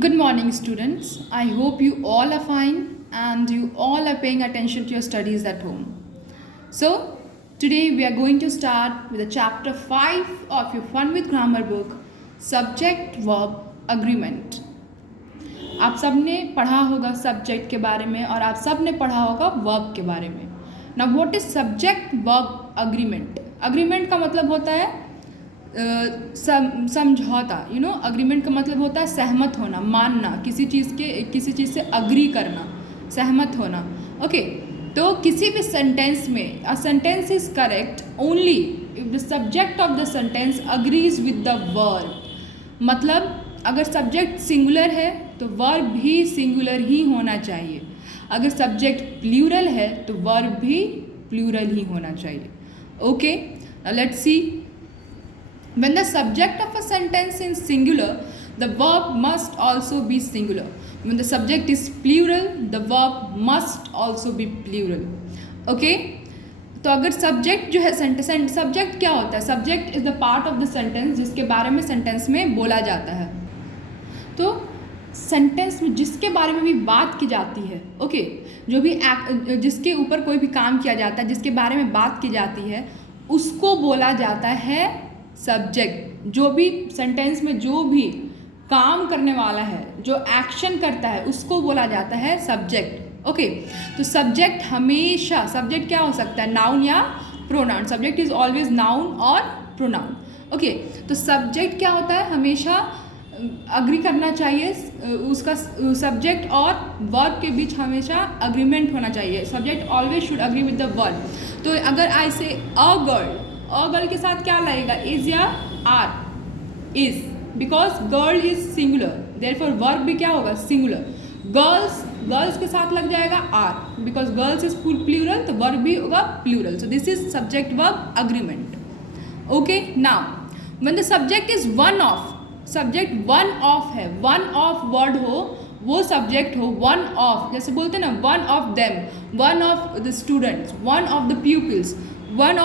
Good morning, students. I hope you all are fine and you all are paying attention to your studies at home. So, today we are going to start with the chapter 5 of your Fun with Grammar book, Subject Verb Agreement. आप सब ने पढ़ा होगा subject के बारे में और आप सब ने पढ़ा होगा वर्ब के बारे में. Now, what is subject verb agreement? Agreement का मतलब होता है समझौता. अग्रीमेंट का मतलब होता है सहमत होना, मानना, किसी चीज़ से अग्री करना, सहमत होना. ओके, तो किसी भी सेंटेंस में a sentence is correct only if the subject of the sentence agrees with the verb. मतलब अगर सब्जेक्ट सिंगुलर है तो वर्ब भी सिंगुलर ही होना चाहिए. अगर सब्जेक्ट प्लूरल है तो वर्ब भी प्लूरल ही होना चाहिए. Okay, let's see. When the subject of a sentence is singular, the verb must also be singular. When the subject is plural, the verb must also be plural. Okay? तो अगर subject जो है subject क्या होता है? Subject is the part of the sentence जिसके बारे में सेंटेंस में बोला जाता है. तो सेंटेंस में जिसके बारे में भी बात की जाती है, ओके, जो भी जिसके ऊपर कोई भी काम किया जाता है, जिसके बारे में बात की जाती है, उसको बोला जाता है सब्जेक्ट. जो भी सेंटेंस में जो भी काम करने वाला है, जो एक्शन करता है, उसको बोला जाता है सब्जेक्ट. ओके, तो सब्जेक्ट हमेशा, सब्जेक्ट क्या हो सकता है? नाउन या pronoun. Subject is always noun और प्रोनाउन. ओके, तो सब्जेक्ट क्या होता है? हमेशा अग्री करना चाहिए. उसका सब्जेक्ट और वर्ब के बीच हमेशा अग्रीमेंट होना चाहिए. Subject always should agree with the verb. तो अगर आई से अ गर्ल के साथ क्या लगेगा? इज या are? Is, because girl is singular, therefore verb भी क्या होगा? सिंगुलर. गर्ल्स के साथ लग जाएगा are, because girls is plural, तो वर्ब भी होगा plural. So this is subject verb agreement. Okay, now when the subject is one of, subject one of है, वन ऑफ वर्ड हो, वो सब्जेक्ट हो वन ऑफ. जैसे बोलते हैं ना, one of them, one of the students, one of the pupils, one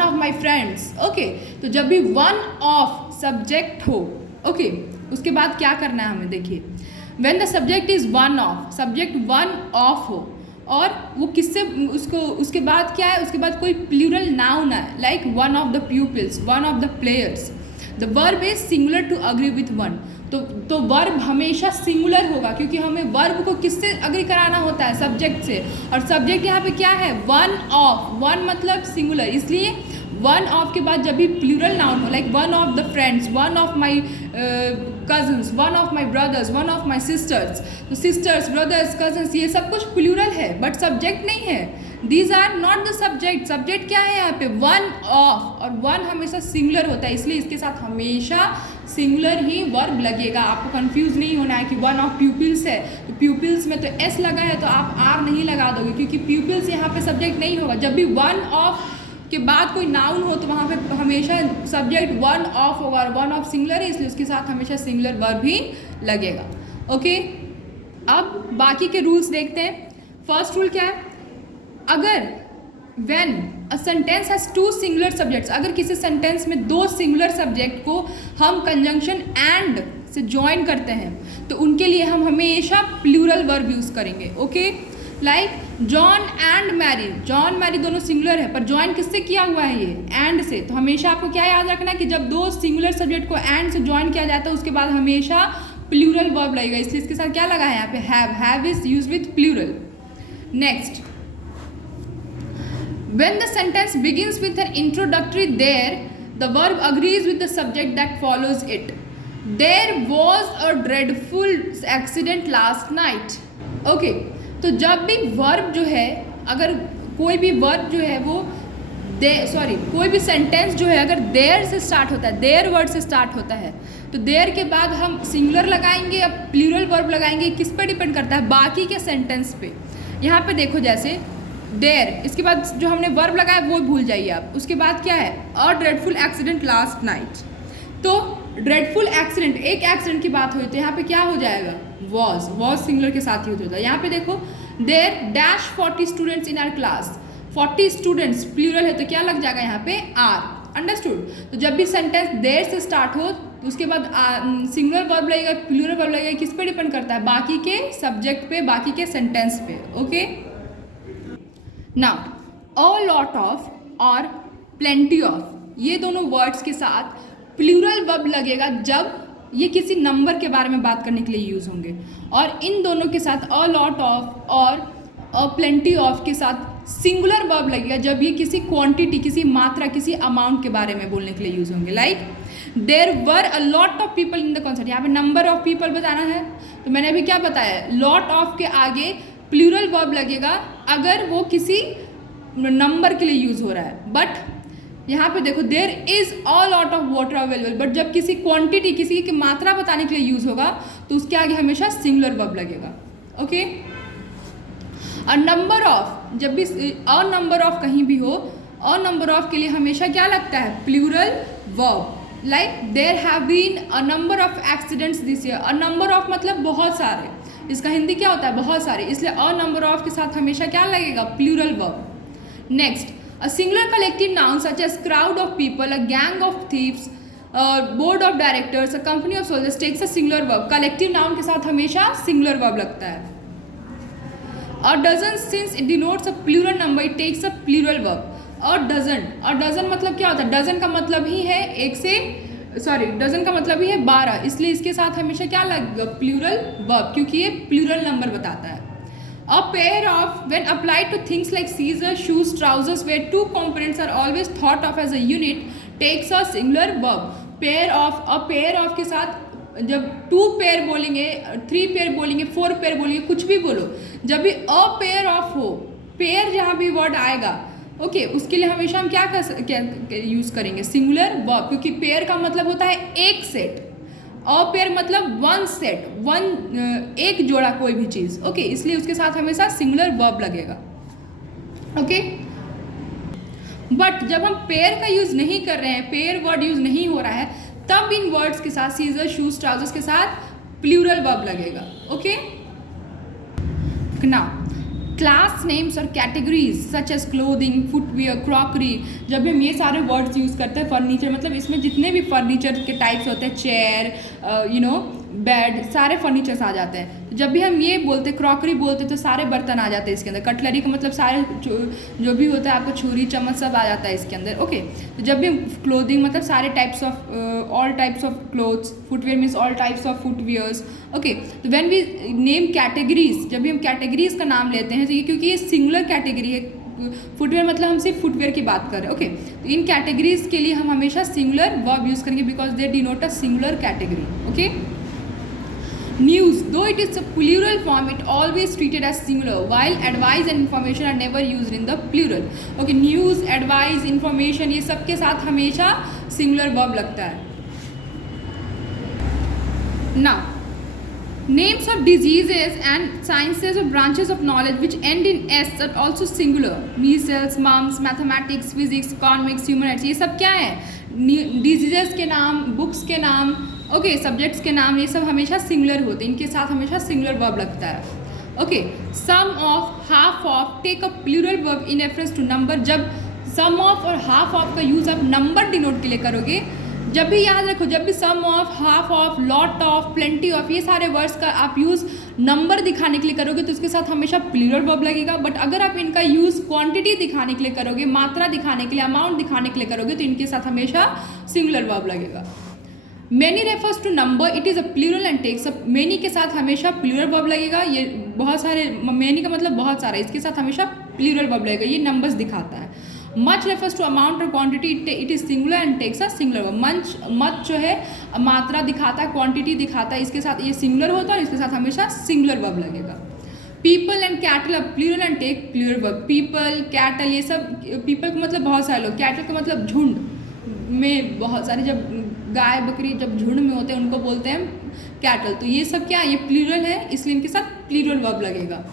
of my friends. Okay, तो जब भी वन ऑफ सब्जेक्ट हो, ओके, उसके बाद क्या करना है हमें? देखिए, when the subject is one of, subject one of हो और वो किससे, उसके बाद क्या है? उसके बाद कोई प्लूरल नाउन है, like one of the pupils, one of the players. The verb is singular to agree with one. तो वर्ब हमेशा सिंगुलर होगा, क्योंकि हमें वर्ब को किससे अग्री कराना होता है? सब्जेक्ट से. और सब्जेक्ट यहाँ पे क्या है? One of. वन मतलब सिंगुलर, इसलिए वन ऑफ के बाद जब भी प्लूरल नाउन हो, like one of the friends, one of my cousins, one of my brothers, one of my sisters. तो सिस्टर्स, ब्रदर्स, कजन्स, ये सब कुछ प्लूरल है बट सब्जेक्ट नहीं है. These are not the subject. Subject क्या है यहाँ पे? One of. और वन हमेशा सिंगुलर होता है, इसलिए इसके साथ हमेशा सिंगुलर ही वर्ब लगेगा. आपको कंफ्यूज नहीं होना है कि वन ऑफ प्यूपिल्स है तो प्यूपिल्स में तो एस लगा है तो आप आर नहीं लगा दोगे, क्योंकि प्यूपिल्स यहाँ पे सब्जेक्ट नहीं होगा. जब भी वन ऑफ के बाद कोई नाउन हो तो वहाँ पे हमेशा सब्जेक्ट वन ऑफ होगा, और वन ऑफ सिंगुलर है इसलिए उसके साथ हमेशा सिंगुलर वर्ब ही लगेगा. ओके, अब बाकी के रूल्स देखते हैं. फर्स्ट रूल क्या है? अगर when a sentence has two singular subjects, अगर किसी सेंटेंस में दो सिंगुलर सब्जेक्ट को हम कंजंक्शन एंड से ज्वाइन करते हैं तो उनके लिए हम हमेशा प्लूरल वर्ब यूज करेंगे. Okay, like John and Mary. John Mary दोनों सिंगुलर है पर ज्वाइन किससे किया हुआ है? ये एंड से. तो हमेशा आपको क्या याद रखना है कि जब दो सिंगुलर सब्जेक्ट को एंड से ज्वाइन किया जाता है उसके बाद हमेशा प्लूरल वर्ब लगेगा, इसलिए इसके साथ क्या लगा है यहाँ पे? Have is use with plural. Next, when the sentence begins with an introductory there, the verb agrees with the subject that follows it. There was a dreadful accident last night. Okay, तो जब भी verb जो है, अगर कोई भी verb जो है वो कोई भी सेंटेंस जो है अगर देयर से स्टार्ट होता है, देयर वर्ड से स्टार्ट होता है, तो देयर के बाद हम सिंगुलर लगाएंगे या प्लूरल वर्ब लगाएंगे, किस पे डिपेंड करता है? बाकी के सेंटेंस पे. यहाँ पे देखो, जैसे देयर, इसके बाद जो हमने वर्ब लगाया वो भूल जाइए आप. उसके बाद क्या है? अ ड्रेडफुल एक्सीडेंट लास्ट नाइट. तो ड्रेडफुल एक्सीडेंट, एक एक्सीडेंट की बात हुई तो यहाँ पे क्या हो जाएगा? वॉज सिंगुलर के साथ ही होता है. यहाँ पे देखो, there dash 40 students in our class. 40 students plural है तो क्या लग जाएगा यहाँ पे? आर. अंडरस्टूड. तो जब भी सेंटेंस देयर से स्टार्ट हो तो उसके बाद सिंगुलर वर्ब लगेगा, प्लूरल वर्ब लगेगा, किस पे डिपेंड करता है? बाकी के सब्जेक्ट पे, बाकी के सेंटेंस पे। Okay, now a lot of और प्लेंटी ऑफ, ये दोनों वर्ड्स के साथ प्लूरल वर्ब लगेगा जब ये किसी नंबर के बारे में बात करने के लिए यूज़ होंगे, और इन दोनों के साथ अ लॉट ऑफ और अ प्लेंटी ऑफ के साथ सिंगुलर वर्ब लगेगा जब ये किसी क्वांटिटी, किसी मात्रा, किसी अमाउंट के बारे में बोलने के लिए यूज़ होंगे। Like there were a lot of people in the concert, यहाँ पे नंबर ऑफ पीपल बताना है, तो मैंने अभी क्या बताया, लॉट ऑफ के आगे प्लूरल वर्ब लगेगा अगर वो किसी नंबर के लिए यूज़ हो रहा है। बट यहाँ पे देखो there is a lot of water available, but जब किसी क्वांटिटी, किसी की मात्रा बताने के लिए यूज़ होगा तो उसके आगे हमेशा सिंगुलर वर्ब लगेगा। ओके, अ नंबर ऑफ, जब भी अ नंबर ऑफ कहीं भी हो, अ नंबर ऑफ के लिए हमेशा क्या लगता है? Plural verb. Like there have been a number of accidents this year, a number of मतलब बहुत सारे, इसका हिंदी क्या होता है? बहुत सारे, इसलिए अ नंबर ऑफ के साथ हमेशा क्या लगेगा? Plural verb. Next, a singular collective noun such as crowd of people, a gang of thieves, a board of directors, a company of soldiers takes a singular verb. collective noun के साथ हमेशा singular verb लगता है। a dozen, since it denotes a plural number, it takes a plural verb. a dozen मतलब क्या होता है? dozen का मतलब ही है dozen का मतलब ही है 12, इसलिए इसके साथ हमेशा क्या लगेगा? प्लूरल वर्ब, क्योंकि ये प्लूरल नंबर बताता है। A pair of, when applied to things like scissors, shoes, trousers, where two components are always thought of as a unit, takes a singular verb. Pair of, a pair of के साथ जब 2 pair बोलेंगे, 3 pair बोलेंगे, 4 pair बोलेंगे, कुछ भी बोलो, जब भी a pair of हो, पेयर जहाँ भी वर्ड आएगा, ओके, उसके लिए हमेशा हम क्या यूज़ करेंगे? सिंगुलर वर्ब, क्योंकि पेयर का मतलब होता है एक सेट, अ पेयर मतलब वन सेट, एक जोड़ा कोई भी चीज़। ओके, इसलिए उसके साथ हमेशा सिंगुलर वर्ब लगेगा। ओके, बट जब हम पेयर का यूज़ नहीं कर रहे हैं, पेयर वर्ड यूज़ नहीं हो रहा है, तब इन वर्ड्स के साथ सीजर, शूज, ट्राउजर्स के साथ प्लूरल वर्ब लगेगा। ओके, नाउ क्लास नेम्स और categories such as clothing, footwear, crockery, जब भी हम ये सारे वर्ड्स यूज़ करते हैं, फर्नीचर मतलब इसमें जितने भी फर्नीचर के टाइप्स होते हैं, चेयर, बेड, सारे फर्नीचर्स आ जाते हैं। तो जब भी हम ये बोलते, क्रॉकरी बोलते, तो सारे बर्तन आ जाते हैं इसके अंदर। कटलरी का मतलब सारे जो भी होता है, आपको छुरी, चम्मच सब आ जाता है इसके अंदर। ओके, तो जब भी क्लोथिंग मतलब सारे types of, all types of clothes, footwear means all types of footwears. Okay, तो व्हेन वी नेम कैटेगरीज, जब भी हम कैटेगरीज का नाम लेते हैं, तो ये क्योंकि ये सिंगुलर कैटेगरी है, फुटवेयर मतलब हम सिर्फ फुटवेयर की बात कर रहे हैं। ओके, तो इन कैटेगरीज के लिए हम हमेशा सिंगुलर वर्ब यूज़ करेंगे because they denote a singular category. Okay, news, though it is a plural form, it always treated as singular, while advice and information are never used in the plural. okay, news, advice, information, ये सब के साथ हमेशा singular verb लगता है। now names of diseases and sciences or branches of knowledge which end in s are also singular. measles, mumps, mathematics, physics, economics, human rights, ये सब क्या है? डिजीजेस के नाम, बुक्स के नाम, ओके, सब्जेक्ट्स के नाम, ये सब हमेशा सिंगुलर होते हैं, इनके साथ हमेशा सिंगुलर वर्ब लगता है। Okay, some of, half of, take a plural verb in reference to number, जब सम ऑफ और हाफ ऑफ का यूज़ आप नंबर डिनोट के लिए करोगे, जब भी याद रखो, जब भी some of, half of, lot of, plenty of, ये सारे वर्ड्स का आप यूज़ नंबर दिखाने के लिए करोगे तो उसके साथ हमेशा प्लूरल वर्ब लगेगा। बट अगर आप इनका यूज़ क्वांटिटी दिखाने के लिए करोगे, मात्रा दिखाने के लिए, अमाउंट दिखाने के लिए करोगे, तो इनके साथ हमेशा सिंगुलर वर्ब लगेगा। Many refers to number, it is a plural and takes a, many के साथ हमेशा प्लूरल वर्ब लगेगा। ये बहुत सारे, मैनी का मतलब बहुत सारा, इसके साथ हमेशा प्लूरल वर्ब लगेगा, ये नंबर्स दिखाता है। मच रेफर्स टू अमाउंट और quantity, it is singular and takes a singular verb. Much जो है मात्रा दिखाता है, क्वांटिटी दिखाता है, इसके साथ ये सिंगुलर होता है और इसके साथ हमेशा सिंगुलर वर्ब लगेगा। पीपल एंड कैटल, अब plural and take plural verb. People, cattle, ये सब, पीपल का मतलब बहुत सारे लोग, कैटल का मतलब झुंड में बहुत सारे, जब गाय बकरी जब झुंड में होते हैं उनको बोलते हैं कैटल। तो ये सब क्या है? ये प्लूरल है, इसलिए इनके साथ प्लूरल वर्ब लगेगा।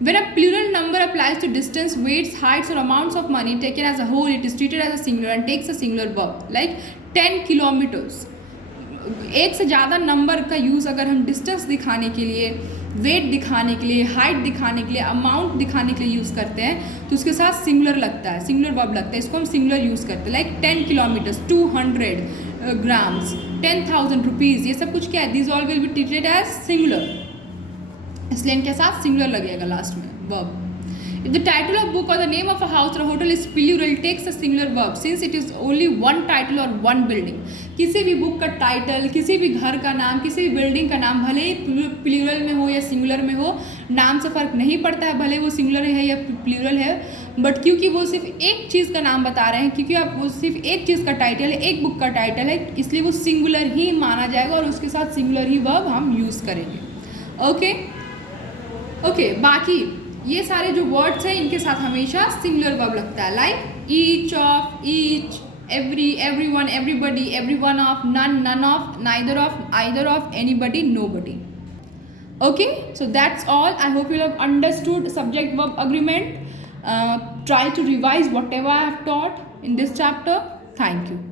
When a plural number applies to distance, weights, heights or amounts of money taken as a whole, it is treated as a singular and takes a singular verb. Like 10 kilometers. एक से ज़्यादा number का use अगर हम distance दिखाने के लिए, wait दिखाने के लिए, हाइट दिखाने के लिए, अमाउंट दिखाने के लिए यूज़ करते हैं तो उसके साथ सिंगुलर लगता है, सिंगुलर वर्ब लगता है, इसको हम सिंगुलर यूज़ करते हैं। लाइक 10 किलोमीटर्स, 200, grams, 10,000 rupees, ये सब कुछ क्या है, these all will be treated as singular, इसलिए इनके साथ singular लगेगा लास्ट में verb. If the title of book or the name of a house or a hotel is plural, it takes a singular verb since it is only one title or one building. किसी भी book का title, किसी भी घर का नाम, किसी भी बिल्डिंग का नाम, भले ही प्लूरल में हो या सिंगुलर में हो, नाम से फ़र्क नहीं पड़ता है, भले वो सिंगुलर है या प्लूरल है, बट क्योंकि वो सिर्फ एक चीज़ का नाम बता रहे हैं, क्योंकि आप वो सिर्फ एक चीज़ का टाइटल है, एक बुक का टाइटल है, इसलिए वो सिंगुलर ही माना जाएगा और उसके साथ सिंगुलर ही वर्ब हम यूज़ करेंगे. ओके, बाकी ये सारे जो वर्ड्स हैं इनके साथ हमेशा सिंगुलर वर्ब लगता है, like each of, each, every, everyone, everybody, everyone of, none, none of, neither of, either of, anybody, nobody. Okay, so that's all. I hope you have understood subject verb agreement. Try to revise whatever I have taught in this chapter. Thank you.